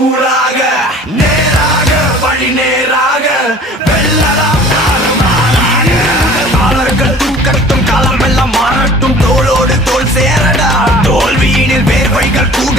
தூளாக நேராக வழி நேராக வெள்ளலாம் காலர்கள் தூக்கட்டும் காலமெல்லாம் மாறட்டும் தோளோடு தோல் சேரடா